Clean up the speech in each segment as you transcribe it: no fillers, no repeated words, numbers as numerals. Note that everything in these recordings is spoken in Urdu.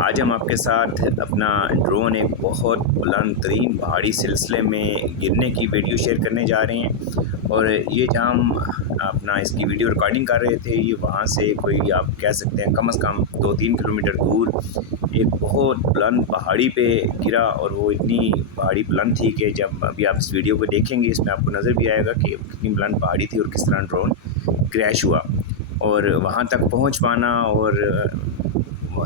آج ہم آپ کے ساتھ اپنا ڈرون ایک بہت بلند ترین پہاڑی سلسلے میں گرنے کی ویڈیو شیئر کرنے جا رہے ہیں، اور یہ جہاں ہم اپنا اس کی ویڈیو ریکارڈنگ کر رہے تھے، یہ وہاں سے کوئی آپ کہہ سکتے ہیں کم از کم 2-3 کلومیٹر دور ایک بہت بلند پہاڑی پہ گرا، اور وہ اتنی پہاڑی بلند تھی کہ جب ابھی آپ اس ویڈیو کو دیکھیں گے اس میں آپ کو نظر بھی آئے گا کہ کتنی بلند پہاڑی تھی اور کس طرح ڈرون کریش ہوا، اور وہاں تک پہنچ پانا اور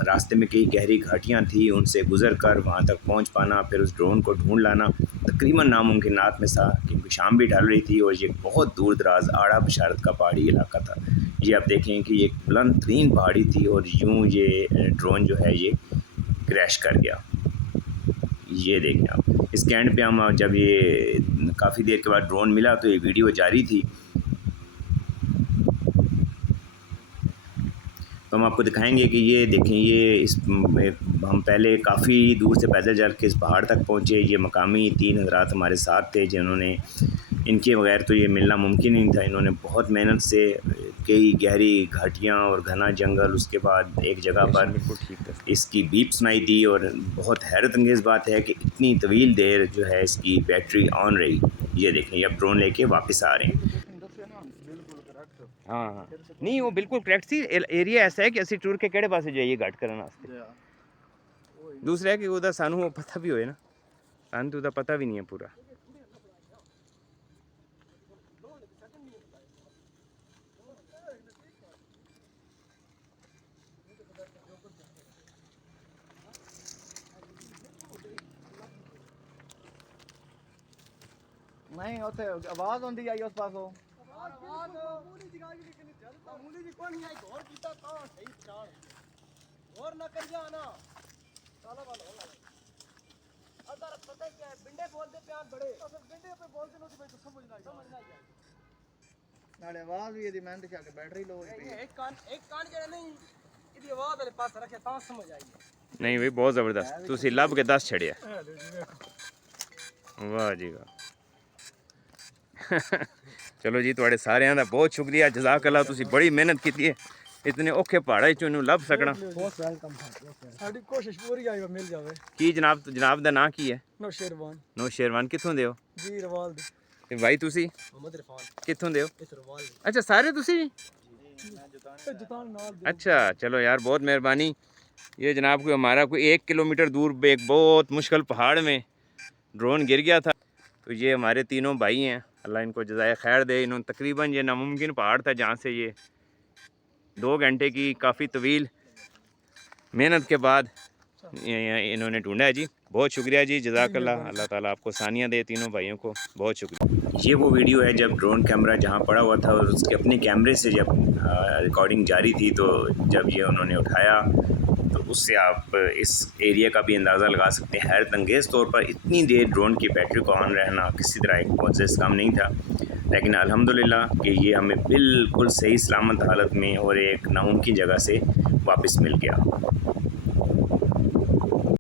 راستے میں کئی گہری گھاٹیاں تھیں، ان سے گزر کر وہاں تک پہنچ پانا، پھر اس ڈرون کو ڈھونڈ لانا تقریباً ناممکنات میں تھا، کیونکہ شام بھی ڈھل رہی تھی اور یہ بہت دور دراز آڑا بشارت کا پہاڑی علاقہ تھا۔ یہ آپ دیکھیں کہ یہ ایک بلند ترین پہاڑی تھی اور یوں یہ ڈرون جو ہے یہ کریش کر گیا۔ یہ دیکھیں آپ اس کے اینڈ پہ ہم جب یہ کافی دیر کے بعد ڈرون ملا تو یہ ویڈیو جاری تھی، تو ہم آپ کو دکھائیں گے کہ یہ دیکھیں ہم پہلے کافی دور سے پیدل چل کے اس پہاڑ تک پہنچے۔ یہ مقامی 3 حضرات ہمارے ساتھ تھے جنہوں نے، ان کے بغیر تو یہ ملنا ممکن نہیں تھا، انہوں نے بہت محنت سے کئی گہری گھاٹیاں اور گھنا جنگل، اس کے بعد ایک جگہ پر اس کی بیپ سنائی دی، اور بہت حیرت انگیز بات ہے کہ اتنی طویل دیر جو ہے اس کی بیٹری آن رہی۔ یہ دیکھیں یہ اب ڈرون لے کے واپس آ رہے ہیں۔ ہاں نہیں وہ بالکل کریکٹ سی ایریا ایسا ہے کہ اسی ٹور کے کہڑے پاسے جائیے گھٹ کرنا واسطے۔ دوسرا ہے کہ ادھر سانو پتہ بھی ہوئے نا، سانو تو ادھر پتہ بھی نہیں ہے پورا۔ نہیں اوتھے آواز ہوندی آئی اس پاسوں نالے آواز بھی محنت کیا کہ بیٹری لو ایک کان جڑا نہیں ادی آواز والے پاس رکھے تا سمجھ آئی نہیں بھائی بہت زبردست، تسی لب کے 10 چھڑیا۔ واہ جی واہ چلو جی تواڈے سارے دا بہت شکریہ، جزاک اللہ، تسی بڑی محنت کیتی ہے اتنے اوکھے پہاڑے چوں انہوں لب سکنا۔ بہت ویلکم ساڈی کوشش پوری آئی مل جاوے۔ کی جناب دا نام کی ہے؟ نوشیروان۔ نوشیروان کتھوں دے ہو؟ جی روال دے۔ تے بھائی تسی محمد عرفان کتھوں دے ہو؟ اس روال دے۔ اچھا سارے تسی بھی؟ جتان نال دے۔ اچھا چلو یار بہت مہربانی۔ یہ جناب کوئی ہمارا کوئی 1 کلومیٹر دور ایک بہت مشکل پہاڑ میں ڈرون گر گیا تھا، تو یہ ہمارے تینوں بھائی ہیں، اللہ ان کو جزائے خیر دے۔ انہوں نے تقریباً یہ ناممکن پہاڑ تھا جہاں سے یہ 2 گھنٹے کی کافی طویل محنت کے بعد انہوں نے ڈھونڈا ہے۔ جی بہت شکریہ جی، جزاک اللہ، اللہ تعالیٰ آپ کو ثانیہ دے تینوں بھائیوں کو، بہت شکریہ۔ یہ وہ ویڈیو ہے جب ڈرون کیمرہ جہاں پڑا ہوا تھا اور اس کے اپنے کیمرے سے جب ریکارڈنگ جاری تھی، تو جب یہ انہوں نے اٹھایا تو اس سے آپ اس ایریا کا بھی اندازہ لگا سکتے ہیں۔ حیرت انگیز طور پر اتنی دیر ڈرون کی بیٹری کو آن رہنا کسی طرح ایک معجزہ کام نہیں تھا، لیکن الحمدللہ کہ یہ ہمیں بالکل صحیح سلامت حالت میں اور ایک ناممکن جگہ سے واپس مل گیا۔